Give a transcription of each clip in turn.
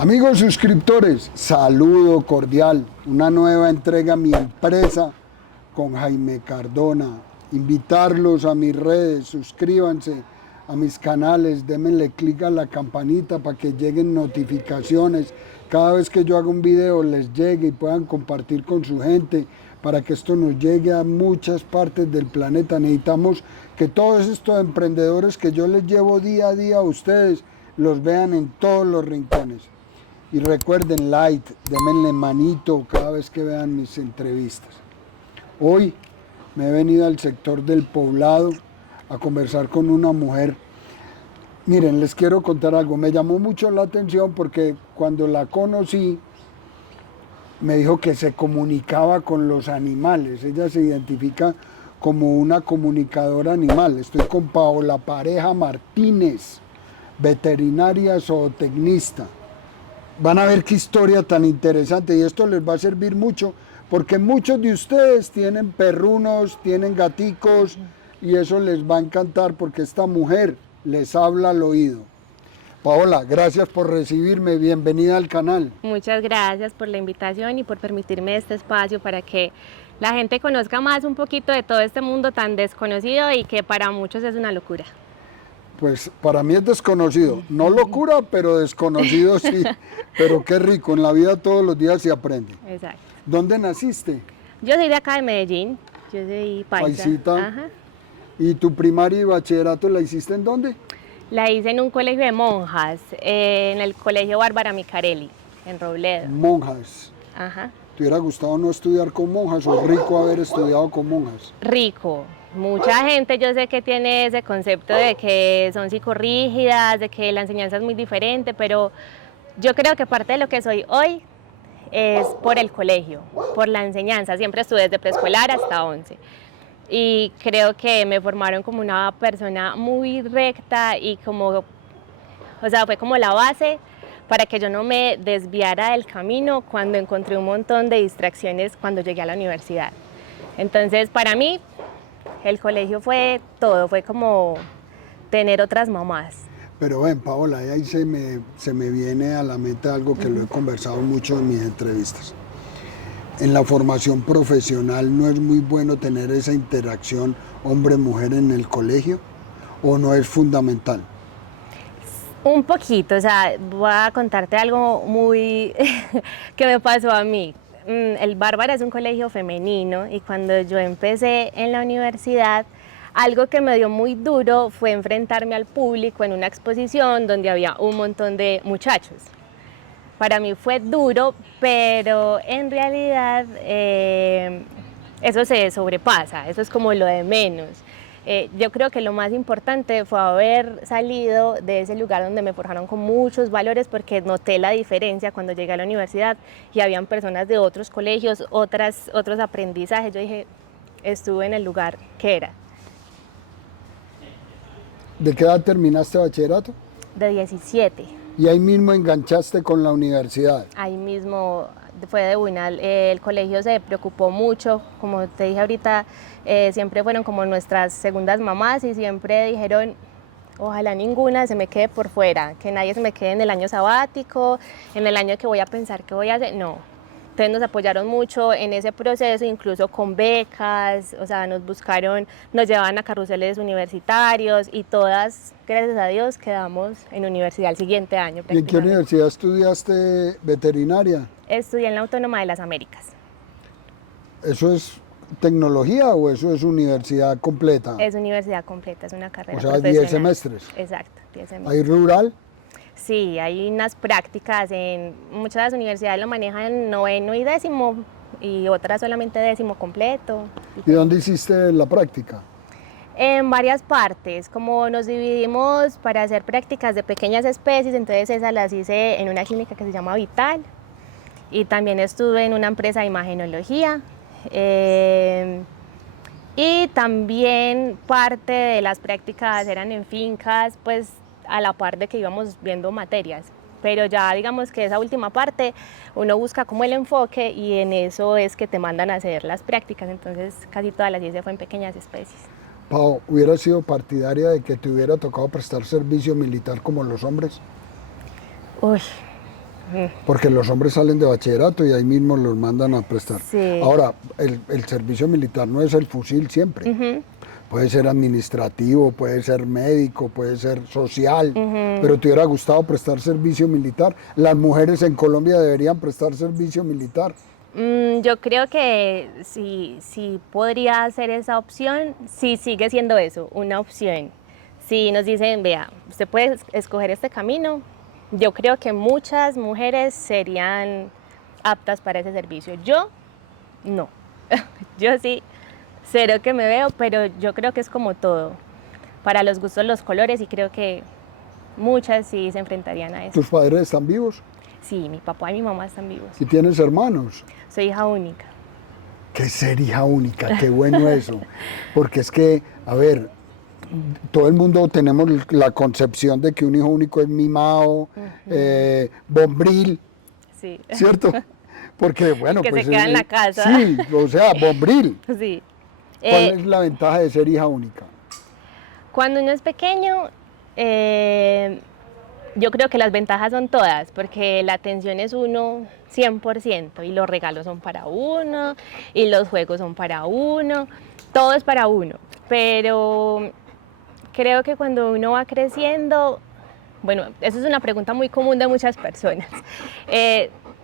Amigos suscriptores, saludo cordial, una nueva entrega a mi empresa con Jaime Cardona. Invitarlos a mis redes, suscríbanse a mis canales, démenle clic a la campanita para que lleguen notificaciones. Cada vez que yo haga un video les llegue y puedan compartir con su gente para que esto nos llegue a muchas partes del planeta. Necesitamos que todos estos emprendedores que yo les llevo día a día a ustedes los vean en todos los rincones. Y recuerden, like, démenle manito cada vez que vean mis entrevistas. Hoy me he venido al sector del Poblado a conversar con una mujer. Miren, les quiero contar algo. Me llamó mucho la atención porque cuando la conocí, me dijo que se comunicaba con los animales. Ella se identifica como una comunicadora animal. Estoy con Paola Pareja Martínez, veterinaria zootecnista. Van a ver qué historia tan interesante y esto les va a servir mucho porque muchos de ustedes tienen perrunos, tienen gaticos y eso les va a encantar porque esta mujer les habla al oído. Paola, gracias por recibirme, bienvenida al canal. Muchas gracias por la invitación y por permitirme este espacio para que la gente conozca más un poquito de todo este mundo tan desconocido y que para muchos es una locura. Pues para mí es desconocido, no locura, pero desconocido sí, pero qué rico, en la vida todos los días se aprende. Exacto. ¿Dónde naciste? Yo soy de acá de Medellín, yo soy paisa. Paisita. Ajá. ¿Y tu primaria y bachillerato la hiciste en dónde? La hice en un colegio de monjas, en el colegio Bárbara Micarelli, en Robledo. Monjas. Ajá. ¿Te hubiera gustado no estudiar con monjas o rico haber estudiado con monjas? Rico. Mucha gente yo sé que tiene ese concepto de que son psicorrígidas, de que la enseñanza es muy diferente, pero yo creo que parte de lo que soy hoy es por el colegio, por la enseñanza. Siempre estuve desde preescolar hasta 11. Y creo que me formaron como una persona muy recta y como, o sea, fue como la base para que yo no me desviara del camino cuando encontré un montón de distracciones cuando llegué a la universidad. Entonces, para mí, el colegio fue todo, fue como tener otras mamás. Pero ven, Paola, ahí se me viene a la mente algo que lo he conversado mucho en mis entrevistas. En la formación profesional no es muy bueno tener esa interacción hombre-mujer en el colegio, ¿o no es fundamental? Un poquito, o sea, voy a contarte algo muy que me pasó a mí. El Bárbara es un colegio femenino y cuando yo empecé en la universidad, algo que me dio muy duro fue enfrentarme al público en una exposición donde había un montón de muchachos. Para mí fue duro, pero en realidad eso se sobrepasa, eso es como lo de menos. Yo creo que lo más importante fue haber salido de ese lugar donde me forjaron con muchos valores, porque noté la diferencia cuando llegué a la universidad y habían personas de otros colegios, otros aprendizajes. Yo dije, estuve en el lugar que era. ¿De qué edad terminaste bachillerato? De 17. Y ahí mismo enganchaste con la universidad. Ahí mismo fue de una, el colegio se preocupó mucho, como te dije ahorita, siempre fueron como nuestras segundas mamás y siempre dijeron, ojalá ninguna se me quede por fuera, que nadie se me quede en el año sabático, en el año que voy a pensar qué voy a hacer, no. Entonces nos apoyaron mucho en ese proceso, incluso con becas, o sea, nos buscaron, nos llevaban a carruseles universitarios y todas, gracias a Dios, quedamos en universidad el siguiente año. ¿Y en qué universidad estudiaste veterinaria? Estudié en la Autónoma de las Américas. ¿Eso es tecnología o eso es universidad completa? Es universidad completa, es una carrera profesional. profesional. 10 semestres. Exacto, 10 semestres. ¿Hay rural? Sí, hay unas prácticas, en muchas de las universidades lo manejan en noveno y décimo, y otras solamente décimo completo. ¿Y dónde hiciste la práctica? En varias partes, como nos dividimos para hacer prácticas de pequeñas especies, entonces esas las hice en una clínica que se llama Vital, y también estuve en una empresa de imagenología, y también parte de las prácticas eran en fincas, pues a la par de que íbamos viendo materias, pero ya digamos que esa última parte uno busca como el enfoque y en eso es que te mandan a hacer las prácticas, entonces casi todas las hice fue en pequeñas especies. Pau, ¿hubiera sido partidaria de que te hubiera tocado prestar servicio militar como los hombres? Uy, porque los hombres salen de bachillerato y ahí mismo los mandan a prestar. Sí. Ahora, el servicio militar no es el fusil siempre. Puede ser administrativo, puede ser médico, puede ser social, pero ¿te hubiera gustado prestar servicio militar? Las mujeres en Colombia deberían prestar servicio militar. Yo creo que sí podría ser esa opción, si sigue siendo eso, una opción. Si nos dicen, vea, usted puede escoger este camino, yo creo que muchas mujeres serían aptas para ese servicio. Yo, no. Yo sí, cero que me veo, pero yo creo que es como todo. Para los gustos, los colores, y creo que muchas sí se enfrentarían a eso. ¿Tus padres están vivos? Sí, mi papá y mi mamá están vivos. ¿Y tienes hermanos? Soy hija única. ¿Qué ser hija única? Qué bueno eso. Porque es que, a ver, todo el mundo tenemos la concepción de que un hijo único es mimado, bombril, Sí. ¿cierto? Porque, bueno, que pues... se queda en la casa. Sí, o sea, bombril. Sí. ¿Cuál es la ventaja de ser hija única? Cuando uno es pequeño, yo creo que las ventajas son todas, porque la atención es uno 100%, y los regalos son para uno, y los juegos son para uno, todo es para uno. Pero creo que cuando uno va creciendo, bueno, eso es una pregunta muy común de muchas personas,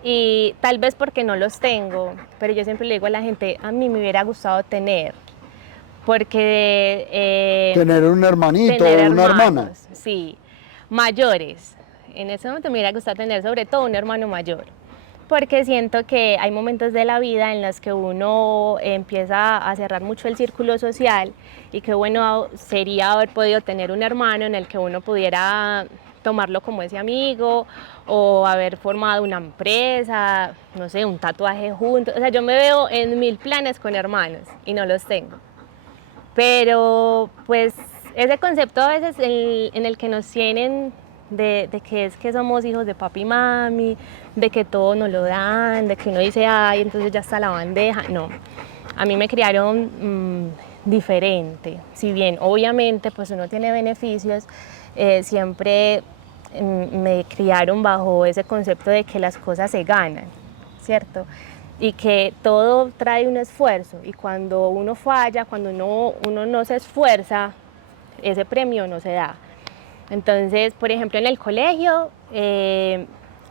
y tal vez porque no los tengo, pero yo siempre le digo a la gente, a mí me hubiera gustado tener, porque... tener un hermanito o una hermana. Sí, mayores. En ese momento me hubiera gustado tener sobre todo un hermano mayor, porque siento que hay momentos de la vida en los que uno empieza a cerrar mucho el círculo social, y qué bueno sería haber podido tener un hermano en el que uno pudiera tomarlo como ese amigo, o haber formado una empresa, no sé, un tatuaje juntos. O sea, yo me veo en 1000 planes con hermanos y no los tengo. Pero pues ese concepto a veces en el que nos tienen de que es que somos hijos de papi y mami, de que todo nos lo dan, de que uno dice, ay, entonces ya está la bandeja. No, a mí me criaron diferente. Si bien obviamente pues uno tiene beneficios, siempre me criaron bajo ese concepto de que las cosas se ganan, ¿cierto? Y que todo trae un esfuerzo, y cuando uno falla, cuando uno no se esfuerza, ese premio no se da. Entonces, por ejemplo, en el colegio,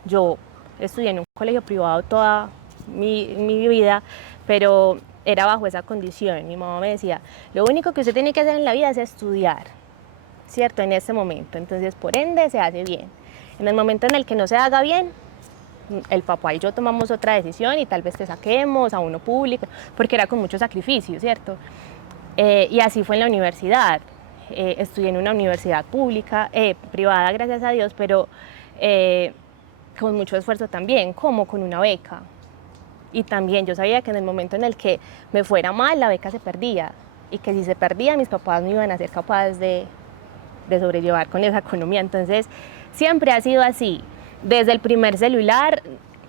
yo estudié en un colegio privado toda mi vida, pero era bajo esa condición. Mi mamá me decía, lo único que usted tiene que hacer en la vida es estudiar, ¿cierto? En ese momento. Entonces, por ende, se hace bien. En el momento en el que no se haga bien, el papá y yo tomamos otra decisión y tal vez te saquemos a uno público, porque era con mucho sacrificio, ¿cierto? Y así fue en la universidad. Estudié en una universidad pública, privada, gracias a Dios, pero con mucho esfuerzo también, como con una beca. Y también yo sabía que en el momento en el que me fuera mal, la beca se perdía, y que si se perdía, mis papás no iban a ser capaces de sobrellevar con esa economía. Entonces, siempre ha sido así. Desde el primer celular,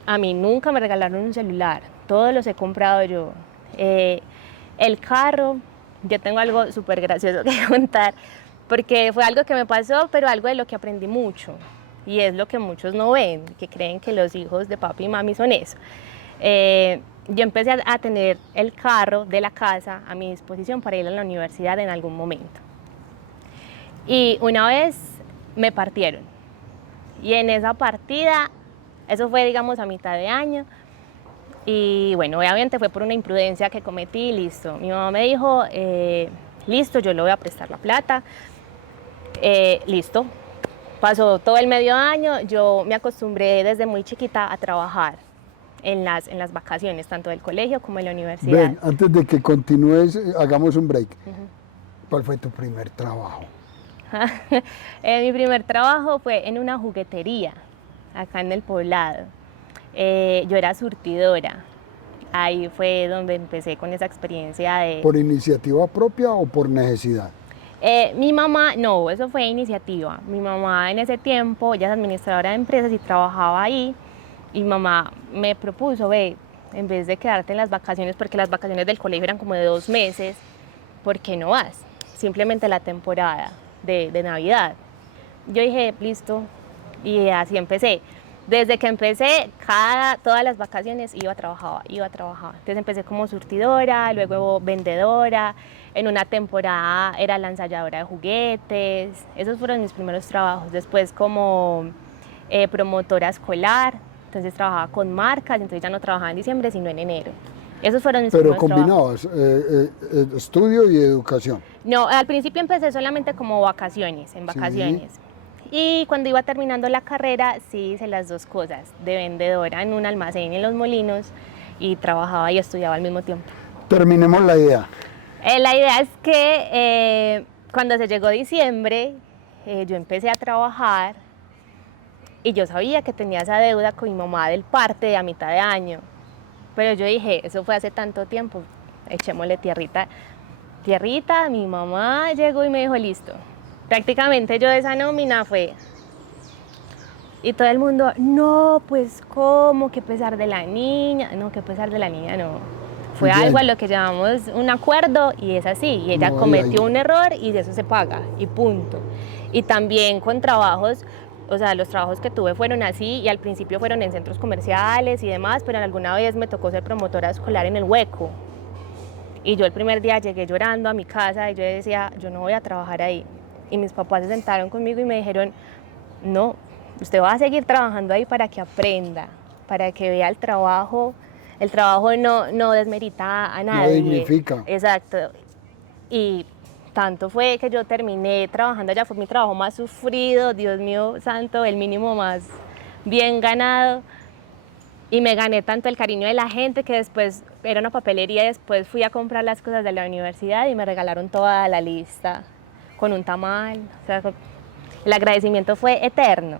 a mí nunca me regalaron un celular, todos los he comprado yo. El carro, yo tengo algo súper gracioso que contar, porque fue algo que me pasó, pero algo de lo que aprendí mucho, y es lo que muchos no ven, que creen que los hijos de papi y mami son eso. Yo empecé a tener el carro de la casa a mi disposición para ir a la universidad en algún momento. Y una vez me partieron. Y en esa partida, eso fue digamos a mitad de año, y bueno, obviamente fue por una imprudencia que cometí, listo. Mi mamá me dijo, listo, yo le voy a prestar la plata, listo. Pasó todo el medio año, yo me acostumbré desde muy chiquita a trabajar en las vacaciones, tanto del colegio como en la universidad. Ven, antes de que continúes, hagamos un break. ¿Cuál fue tu primer trabajo? Mi primer trabajo fue en una juguetería, acá en el Poblado. Yo era surtidora. Ahí fue donde empecé con esa experiencia de... ¿Por iniciativa propia o por necesidad? Mi mamá, no, eso fue iniciativa. Mi mamá en ese tiempo, ella es administradora de empresas y trabajaba ahí. Y mi mamá me propuso, ve, en vez de quedarte en las vacaciones, porque las vacaciones del colegio eran como de 2 meses, ¿por qué no vas? Simplemente la temporada de Navidad. Yo dije, listo, y así empecé. Desde que empecé, todas las vacaciones iba a trabajar, iba a trabajar. Entonces empecé como surtidora, luego vendedora, en una temporada era la ensayadora de juguetes, esos fueron mis primeros trabajos. Después como promotora escolar, entonces trabajaba con marcas, entonces ya no trabajaba en diciembre, sino en enero. Esos fueron mis Pero primeros trabajos. combinabas estudio y educación. No, al principio empecé solamente como vacaciones, en Sí. vacaciones. Y cuando iba terminando la carrera, sí hice las dos cosas, de vendedora en un almacén en Los Molinos y trabajaba y estudiaba al mismo tiempo. Terminemos la idea. La idea es que cuando se llegó diciembre, yo empecé a trabajar y yo sabía que tenía esa deuda con mi mamá del parte a mitad de año. Pero yo dije, eso fue hace tanto tiempo, echémosle tierrita. Tierrita, mi mamá llegó y me dijo, listo. Prácticamente yo de esa nómina fue. Y todo el mundo, no, pues cómo, qué pesar de la niña. No, qué pesar de la niña, no. Fue Bien. algo a lo que llamamos un acuerdo y es así. Y ella No, cometió ahí. un error y de eso se paga y punto. Y también con trabajos, o sea, los trabajos que tuve fueron así y al principio fueron en centros comerciales y demás, pero alguna vez me tocó ser promotora escolar en El Hueco. Y yo el primer día llegué llorando a mi casa y yo decía, yo no voy a trabajar ahí. Y mis papás se sentaron conmigo y me dijeron, no, usted va a seguir trabajando ahí para que aprenda, para que vea el trabajo. El trabajo no desmerita a nadie. No dignifica. Exacto. Y tanto fue que yo terminé trabajando allá, fue mi trabajo más sufrido, Dios mío santo, el mínimo más bien ganado. Y me gané tanto el cariño de la gente que después era una papelería y después fui a comprar las cosas de la universidad y me regalaron toda la lista con un tamal. O sea, el agradecimiento fue eterno.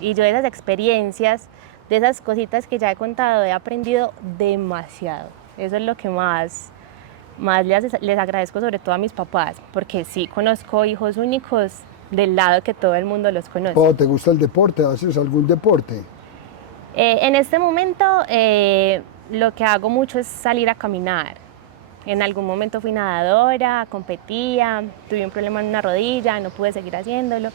Y yo de esas experiencias, de esas cositas que ya he contado, he aprendido demasiado. Eso es lo que más les agradezco, sobre todo a mis papás, porque sí conozco hijos únicos del lado que todo el mundo los conoce. ¿O te gusta el deporte? ¿Haces algún deporte? En este momento lo que hago mucho es salir a caminar. En algún momento fui nadadora, competía, tuve un problema en una rodilla, no pude seguir haciéndolo,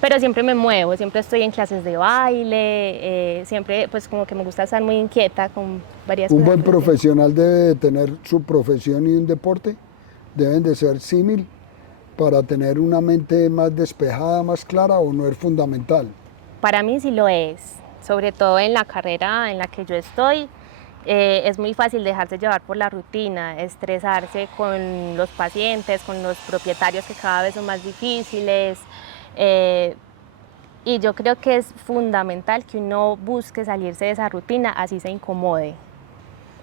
pero siempre me muevo, siempre estoy en clases de baile, siempre pues como que me gusta estar muy inquieta con varias cosas. ¿Un buen profesional debe de tener su profesión y un deporte? ¿Deben de ser símil para tener una mente más despejada, más clara, o no es fundamental? Para mí sí lo es, sobre todo en la carrera en la que yo estoy. Es muy fácil dejarse llevar por la rutina, estresarse con los pacientes, con los propietarios que cada vez son más difíciles. Y yo creo que es fundamental que uno busque salirse de esa rutina, así se incomode.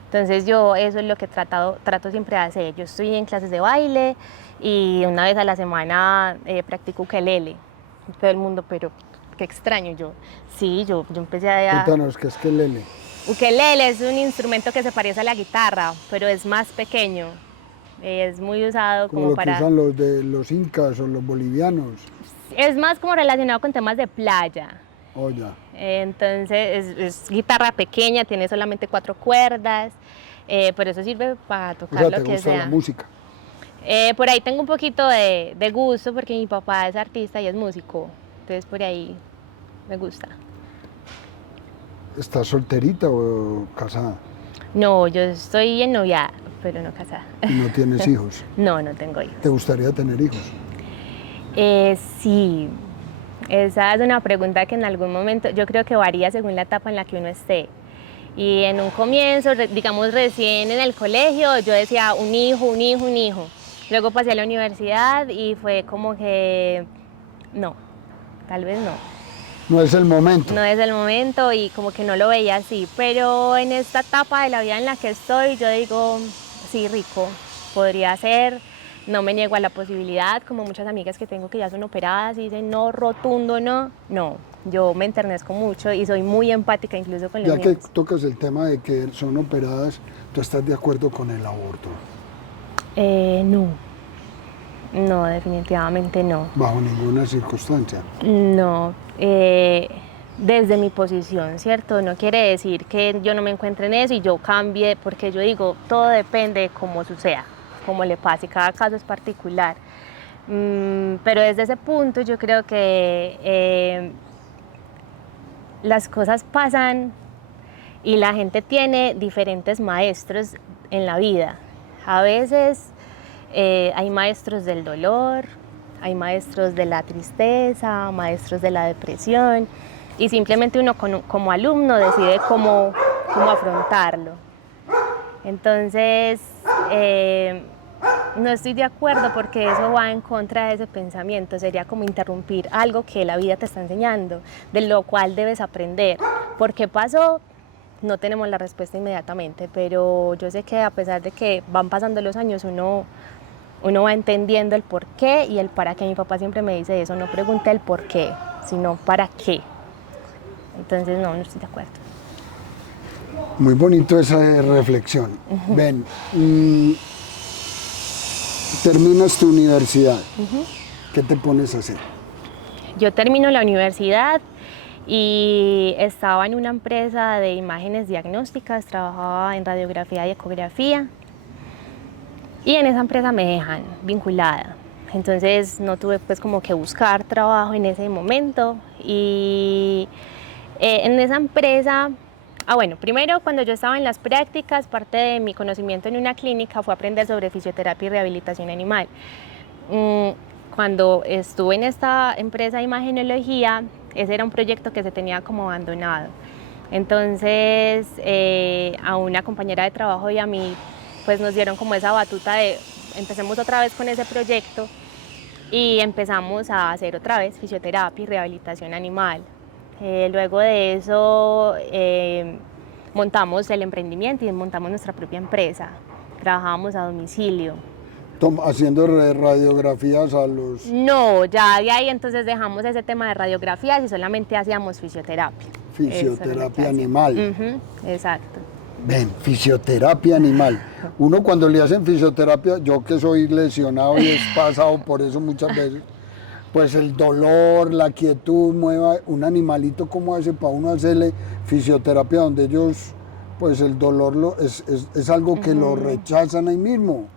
Entonces yo eso es lo que trato siempre de hacer. Yo estoy en clases de baile y una vez a la semana practico ukelele. Todo el mundo, pero qué extraño yo. Sí, yo empecé a... Cuéntanos, ¿qué es que lele? Ukelele es un instrumento que se parece a la guitarra, pero es más pequeño. Es muy usado Como como lo para... que usan los de los incas o los bolivianos. Es más como relacionado con temas de playa. Oh, ya. Entonces es guitarra pequeña, tiene solamente 4 cuerdas, pero eso sirve para tocar O sea, lo ¿te que gusta sea. la música? Por ahí tengo un poquito de gusto porque mi papá es artista y es músico, entonces por ahí me gusta. ¿Estás solterita o casada? No, yo estoy en novia, pero no casada. ¿Y no tienes hijos? No, no tengo hijos. ¿Te gustaría tener hijos? Sí, esa es una pregunta que en algún momento yo creo que varía según la etapa en la que uno esté. Y en un comienzo, digamos recién en el colegio, yo decía un hijo, un hijo, un hijo. Luego pasé a la universidad y fue como que no, tal vez no. No es el momento. No es el momento y como que no lo veía así. Pero en esta etapa de la vida en la que estoy, yo digo, sí, rico, podría ser. No me niego a la posibilidad, como muchas amigas que tengo que ya son operadas y dicen no, rotundo, no. No, yo me enternezco mucho y soy muy empática incluso con los Ya que niños. tocas el tema de que son operadas, ¿tú estás de acuerdo con el aborto? No, definitivamente no. Bajo ninguna circunstancia. No, desde mi posición, ¿cierto? No quiere decir que yo no me encuentre en eso y yo cambie, porque yo digo, todo depende de cómo suceda, cómo le pase, cada caso es particular. Pero desde ese punto yo creo que las cosas pasan y la gente tiene diferentes maestros en la vida. A veces hay maestros del dolor, hay maestros de la tristeza, maestros de la depresión, y simplemente uno como alumno decide cómo afrontarlo. Entonces, no estoy de acuerdo porque eso va en contra de ese pensamiento. Sería como interrumpir algo que la vida te está enseñando, de lo cual debes aprender. ¿Por qué pasó? No tenemos la respuesta inmediatamente, pero yo sé que a pesar de que van pasando los años, uno va entendiendo el por qué y el para qué. Mi papá siempre me dice eso: no pregunte el por qué, sino para qué. Entonces no estoy de acuerdo. Muy bonito esa reflexión. Ven, terminas tu universidad, ¿qué te pones a hacer? Yo termino la universidad y estaba en una empresa de imágenes diagnósticas, trabajaba en radiografía y ecografía, y en esa empresa me dejan vinculada. Entonces no tuve pues como que buscar trabajo en ese momento, y en esa empresa, bueno, primero cuando yo estaba en las prácticas, parte de mi conocimiento en una clínica fue aprender sobre fisioterapia y rehabilitación animal. Cuando estuve en esta empresa de imagenología, ese era un proyecto que se tenía como abandonado. Entonces a una compañera de trabajo y a mí pues nos dieron como esa batuta de empecemos otra vez con ese proyecto, y empezamos a hacer otra vez fisioterapia y rehabilitación animal. Luego de eso montamos el emprendimiento y montamos nuestra propia empresa. Trabajábamos a domicilio. Haciendo radiografías a los... No, ya de ahí entonces dejamos ese tema de radiografías y solamente hacíamos fisioterapia. Fisioterapia animal. Exacto. Ven, fisioterapia animal. Uno cuando le hacen fisioterapia, yo que soy lesionado y he pasado por eso muchas veces, pues el dolor, la quietud, mueva un animalito como ese para uno hacerle fisioterapia donde ellos, pues el dolor es algo que lo rechazan ahí mismo.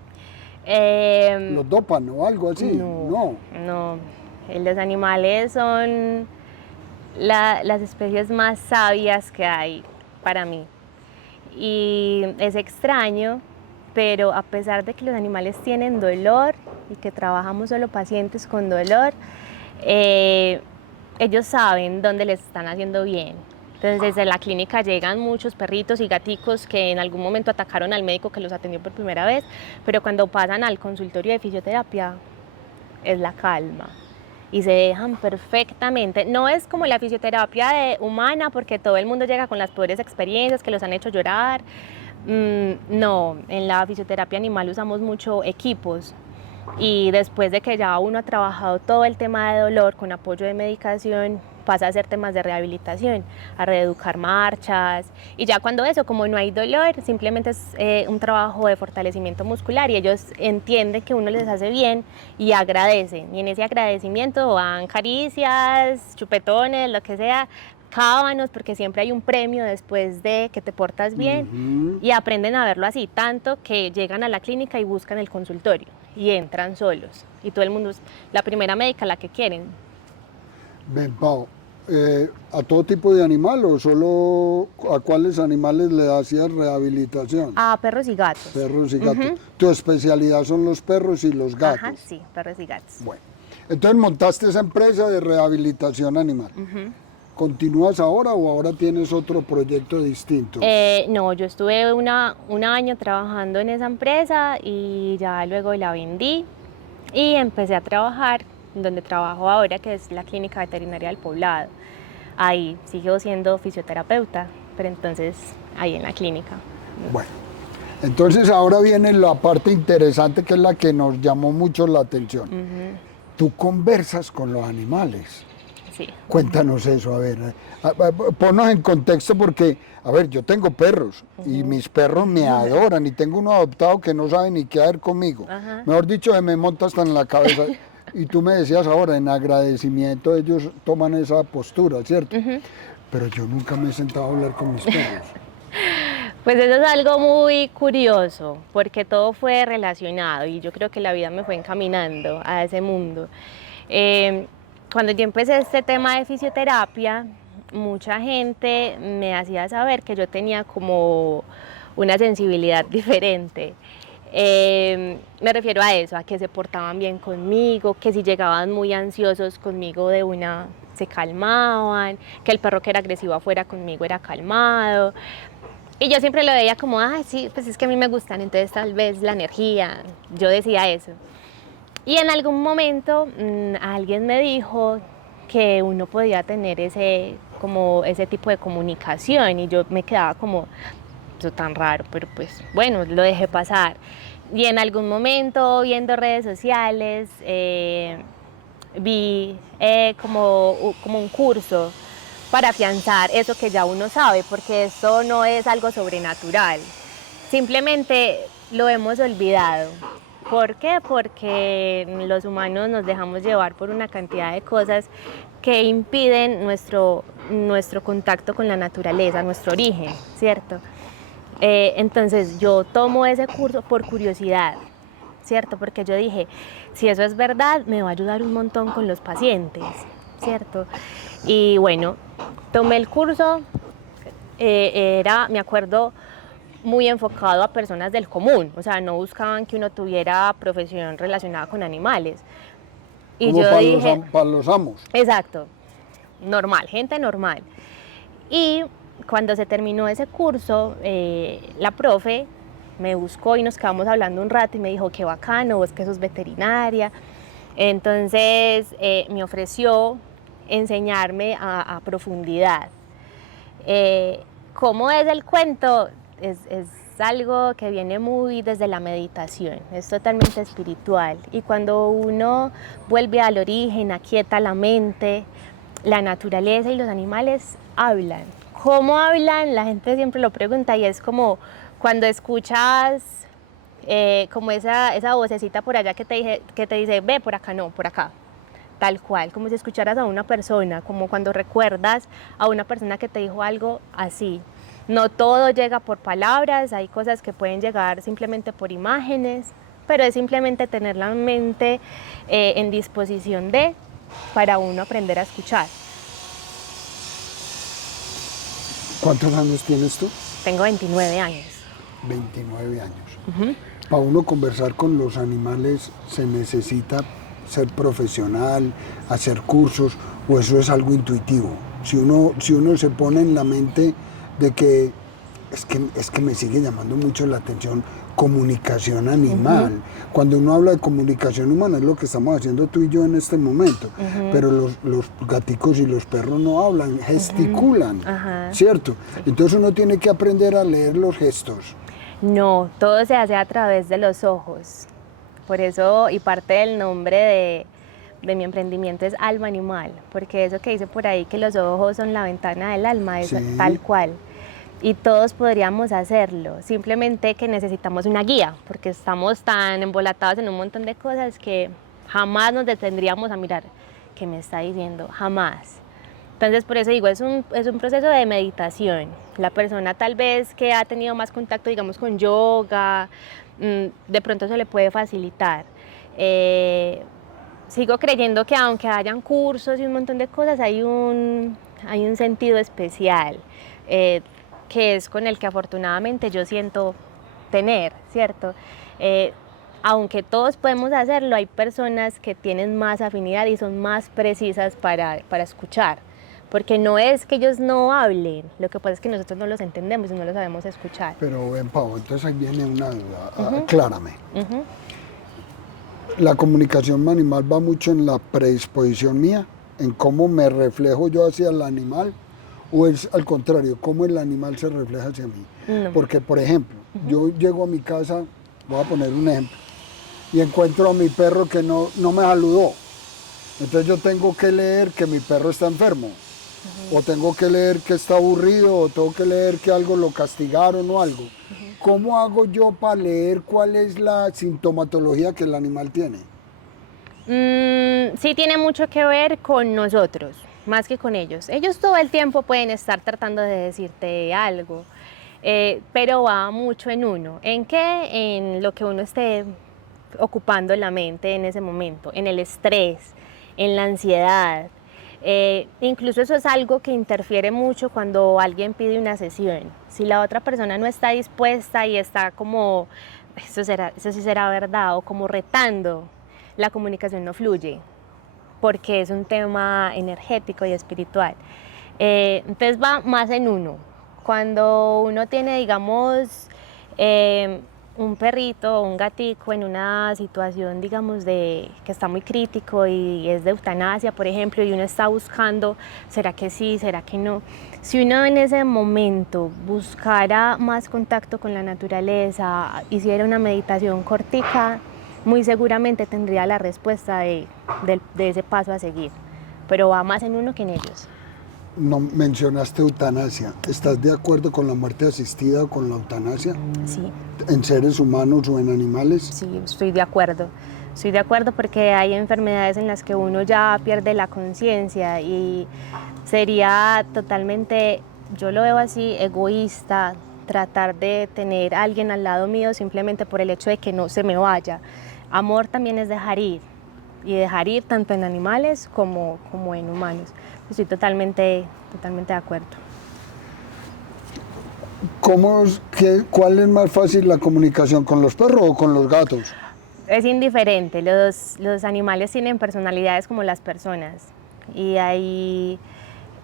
Los dopan o algo así. No. Los animales son las especies más sabias que hay para mí. Y es extraño, pero a pesar de que los animales tienen dolor y que trabajamos solo pacientes con dolor, ellos saben dónde les están haciendo bien. Entonces desde la clínica llegan muchos perritos y gaticos que en algún momento atacaron al médico que los atendió por primera vez, pero cuando pasan al consultorio de fisioterapia es la calma y se dejan perfectamente. No es como la fisioterapia humana, porque todo el mundo llega con las peores experiencias que los han hecho llorar. No, en la fisioterapia animal usamos mucho equipos, y después de que ya uno ha trabajado todo el tema de dolor con apoyo de medicación, pasa a hacer temas de rehabilitación, a reeducar marchas, y ya cuando eso, como no hay dolor, simplemente es un trabajo de fortalecimiento muscular, y ellos entienden que uno les hace bien y agradecen, y en ese agradecimiento van caricias, chupetones, lo que sea, cábanos, porque siempre hay un premio después de que te portas bien, y aprenden a verlo así, tanto que llegan a la clínica y buscan el consultorio y entran solos, y todo el mundo es la primera médica la que quieren. Ven, Pau, ¿a todo tipo de animal o solo a cuáles animales le hacías rehabilitación? A perros y gatos. Perros y gatos. Tu especialidad son los perros y los gatos. Ajá, sí, perros y gatos. Bueno, entonces montaste esa empresa de rehabilitación animal. ¿Continúas ahora o ahora tienes otro proyecto distinto? No, yo estuve un año trabajando en esa empresa y ya luego la vendí y empecé a trabajar donde trabajo ahora, que es la Clínica Veterinaria del Poblado. Ahí sigo siendo fisioterapeuta, pero entonces ahí en la clínica. Bueno, entonces ahora viene la parte interesante, que es la que nos llamó mucho la atención. Tú conversas con los animales. Sí. Cuéntanos eso, a ver, ponnos en contexto, porque, a ver, yo tengo perros y mis perros me adoran, y tengo uno adoptado que no sabe ni qué hacer conmigo. Mejor dicho, se me monta hasta en la cabeza. Y tú me decías ahora, en agradecimiento ellos toman esa postura, ¿cierto? Pero yo nunca me he sentado a hablar con mis perros. Pues eso es algo muy curioso, porque todo fue relacionado y yo creo que la vida me fue encaminando a ese mundo. Cuando yo empecé este tema de fisioterapia, mucha gente me hacía saber que yo tenía como una sensibilidad diferente. Me refiero a eso, a que se portaban bien conmigo, que si llegaban muy ansiosos conmigo de una se calmaban, que el perro que era agresivo afuera conmigo era calmado. Y yo siempre lo veía como, ah, sí, pues es que a mí me gustan, entonces tal vez la energía, yo decía eso. Y en algún momento alguien me dijo que uno podía tener como ese tipo de comunicación y yo me quedaba como, eso tan raro, pero pues bueno, lo dejé pasar. Y en algún momento viendo redes sociales vi como un curso para afianzar eso que ya uno sabe, porque esto no es algo sobrenatural, simplemente lo hemos olvidado. ¿Por qué? Porque los humanos nos dejamos llevar por una cantidad de cosas que impiden nuestro contacto con la naturaleza, nuestro origen, ¿cierto? Entonces yo tomo ese curso por curiosidad, ¿cierto? Porque yo dije, si eso es verdad, me va a ayudar un montón con los pacientes, ¿cierto? Y bueno, tomé el curso, me acuerdo, muy enfocado a personas del común, o sea, no buscaban que uno tuviera profesión relacionada con animales. Y Como yo para dije, para los amos. exacto, normal, gente normal. Y cuando se terminó ese curso, la profe me buscó y nos quedamos hablando un rato y me dijo, qué bacano, vos que sos veterinaria. Entonces me ofreció enseñarme a profundidad. ¿Cómo es el cuento? Es algo que viene muy desde la meditación, es totalmente espiritual. Y cuando uno vuelve al origen, aquieta la mente, la naturaleza y los animales hablan. ¿Cómo hablan? La gente siempre lo pregunta y es como cuando escuchas como esa vocecita por allá que te dice, ve por acá, no, por acá. Tal cual, como si escucharas a una persona, como cuando recuerdas a una persona que te dijo algo así. No todo llega por palabras, hay cosas que pueden llegar simplemente por imágenes, pero es simplemente tener la mente en disposición para uno aprender a escuchar. ¿Cuántos años tienes tú? Tengo 29 años. 29 años. Para uno conversar con los animales se necesita ser profesional, hacer cursos, o eso es algo intuitivo. Si uno se pone en la mente de que es que me sigue llamando mucho la atención comunicación animal. Cuando uno habla de comunicación humana es lo que estamos haciendo tú y yo en este momento, pero los gaticos y los perros no hablan, gesticulan, ¿cierto? Sí. Entonces uno tiene que aprender a leer los gestos. No, todo se hace a través de los ojos. Por eso, y parte del nombre de mi emprendimiento es Alma Animal, porque eso que dice por ahí que los ojos son la ventana del alma, es sí, tal cual. Y todos podríamos hacerlo, simplemente que necesitamos una guía, porque estamos tan embolatados en un montón de cosas que jamás nos detendríamos a mirar qué me está diciendo, jamás. Entonces, por eso digo, es un proceso de meditación. La persona tal vez que ha tenido más contacto, digamos, con yoga, de pronto se le puede facilitar. Sigo creyendo que aunque hayan cursos y un montón de cosas, hay un sentido especial, que es con el que afortunadamente yo siento tener, ¿cierto? Aunque todos podemos hacerlo, hay personas que tienen más afinidad y son más precisas para escuchar. Porque no es que ellos no hablen, lo que pasa es que nosotros no los entendemos y no los sabemos escuchar. Pero ven, Pau, entonces ahí viene una duda, aclárame. La comunicación animal va mucho en la predisposición mía, en cómo me reflejo yo hacia el animal, o es al contrario, cómo el animal se refleja hacia mí. No. Porque, por ejemplo, yo llego a mi casa, voy a poner un ejemplo, y encuentro a mi perro que no me saludó. Entonces yo tengo que leer que mi perro está enfermo. O tengo que leer que está aburrido, o tengo que leer que algo lo castigaron o algo. ¿Cómo hago yo para leer cuál es la sintomatología que el animal tiene? Sí tiene mucho que ver con nosotros, más que con ellos. Ellos todo el tiempo pueden estar tratando de decirte algo, pero va mucho en uno. ¿En qué? En lo que uno esté ocupando la mente en ese momento, en el estrés, en la ansiedad. Incluso eso es algo que interfiere mucho cuando alguien pide una sesión. Si la otra persona no está dispuesta y está como, eso sí será verdad, o como retando, la comunicación no fluye, porque es un tema energético y espiritual. Entonces va más en uno. Cuando uno tiene, digamos, un perrito o un gatico en una situación, digamos, de que está muy crítico y es de eutanasia, por ejemplo, y uno está buscando, ¿será que sí, será que no? Si uno en ese momento buscara más contacto con la naturaleza, hiciera una meditación cortica, muy seguramente tendría la respuesta de ese paso a seguir, pero va más en uno que en ellos. No mencionaste eutanasia. ¿Estás de acuerdo con la muerte asistida o con la eutanasia? Sí. ¿En seres humanos o en animales? Sí, estoy de acuerdo. Estoy de acuerdo porque hay enfermedades en las que uno ya pierde la conciencia y sería totalmente, yo lo veo así, egoísta tratar de tener a alguien al lado mío simplemente por el hecho de que no se me vaya. Amor también es dejar ir, y dejar ir tanto en animales como en humanos. Estoy totalmente de acuerdo. ¿Cuál es más fácil la comunicación, con los perros o con los gatos? Es indiferente, los animales tienen personalidades como las personas y hay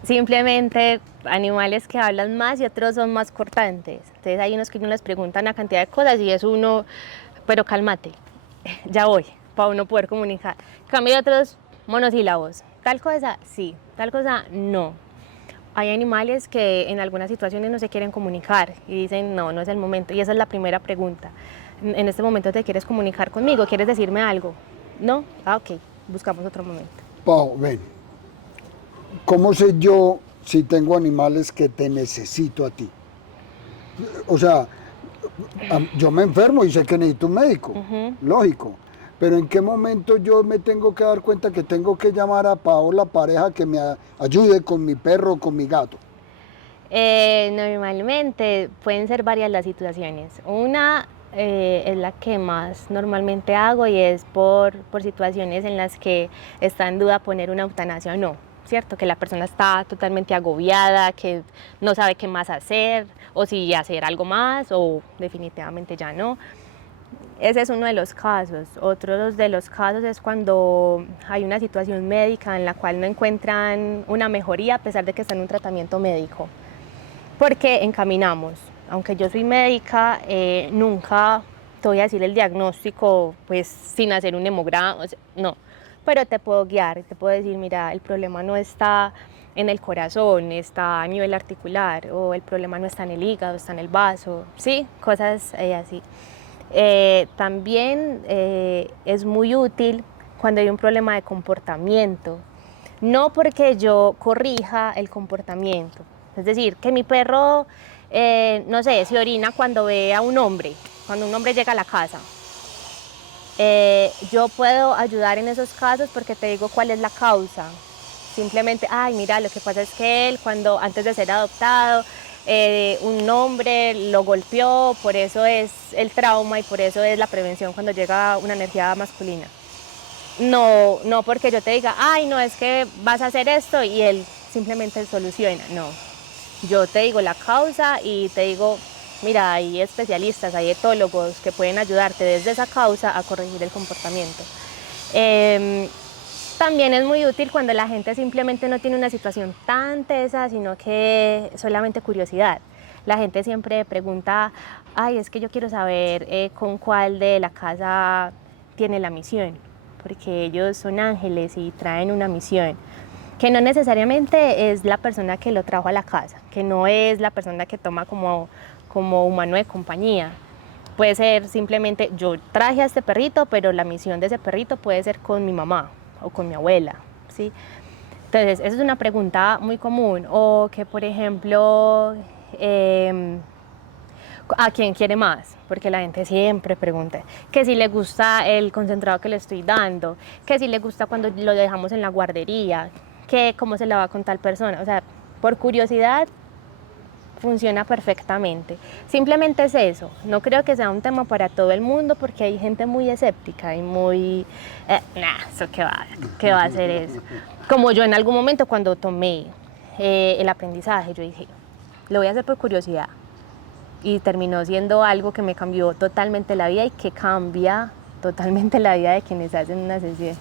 simplemente animales que hablan más y otros son más cortantes. Entonces hay unos que uno les preguntan una cantidad de cosas y es uno, pero cálmate, ya voy, para uno poder comunicar. En cambio hay otros monosílabos, tal cosa sí, tal cosa no. Hay animales que en algunas situaciones no se quieren comunicar y dicen no, no es el momento, y esa es la primera pregunta. En este momento te quieres comunicar conmigo, ¿quieres decirme algo? No, ok, buscamos otro momento. Pau, ven, ¿cómo sé yo si tengo animales que te necesito a ti? O sea, yo me enfermo y sé que necesito un médico, lógico. Pero ¿en qué momento yo me tengo que dar cuenta que tengo que llamar a Pau, la pareja, que me ayude con mi perro o con mi gato? Normalmente pueden ser varias las situaciones. Una es la que más normalmente hago y es por situaciones en las que está en duda poner una eutanasia o no, ¿cierto? Que la persona está totalmente agobiada, que no sabe qué más hacer, o si hacer algo más, o definitivamente ya no. Ese es uno de los casos. Otro de los casos es cuando hay una situación médica en la cual no encuentran una mejoría a pesar de que están en un tratamiento médico. Porque encaminamos. Aunque yo soy médica, nunca te voy a decir el diagnóstico pues sin hacer un hemograma, o sea, no. Pero te puedo guiar, te puedo decir, mira, el problema no está en el corazón, está a nivel articular, o el problema no está en el hígado, está en el vaso, sí, cosas así. También es muy útil cuando hay un problema de comportamiento, no porque yo corrija el comportamiento, es decir, que mi perro, no sé, se orina cuando ve a un hombre, cuando un hombre llega a la casa. Yo puedo ayudar en esos casos porque te digo cuál es la causa. Simplemente, ay, mira, lo que pasa es que él, antes de ser adoptado, un hombre lo golpeó, por eso es el trauma y por eso es la prevención cuando llega una energía masculina. No, no porque yo te diga, ay, no, es que vas a hacer esto y él simplemente soluciona, no. Yo te digo la causa y te digo, mira, hay especialistas, hay etólogos que pueden ayudarte desde esa causa a corregir el comportamiento. También es muy útil cuando la gente simplemente no tiene una situación tan tesa, sino que solamente curiosidad. La gente siempre pregunta, ay, es que yo quiero saber con cuál de la casa tiene la misión, porque ellos son ángeles y traen una misión, que no necesariamente es la persona que lo trajo a la casa, que no es la persona que toma como humano de compañía. Puede ser simplemente, yo traje a este perrito, pero la misión de ese perrito puede ser con mi mamá o con mi abuela, ¿sí? Entonces, esa es una pregunta muy común. O que, por ejemplo, ¿a quién quiere más? Porque la gente siempre pregunta que si le gusta el concentrado que le estoy dando, que si le gusta cuando lo dejamos en la guardería, que cómo se la va con tal persona. O sea, por curiosidad, funciona perfectamente. Simplemente es eso, no creo que sea un tema para todo el mundo porque hay gente muy escéptica y muy, ¿eso qué va a hacer eso? Como yo en algún momento cuando tomé el aprendizaje, yo dije, lo voy a hacer por curiosidad y terminó siendo algo que me cambió totalmente la vida y que cambia totalmente la vida de quienes hacen una sesión.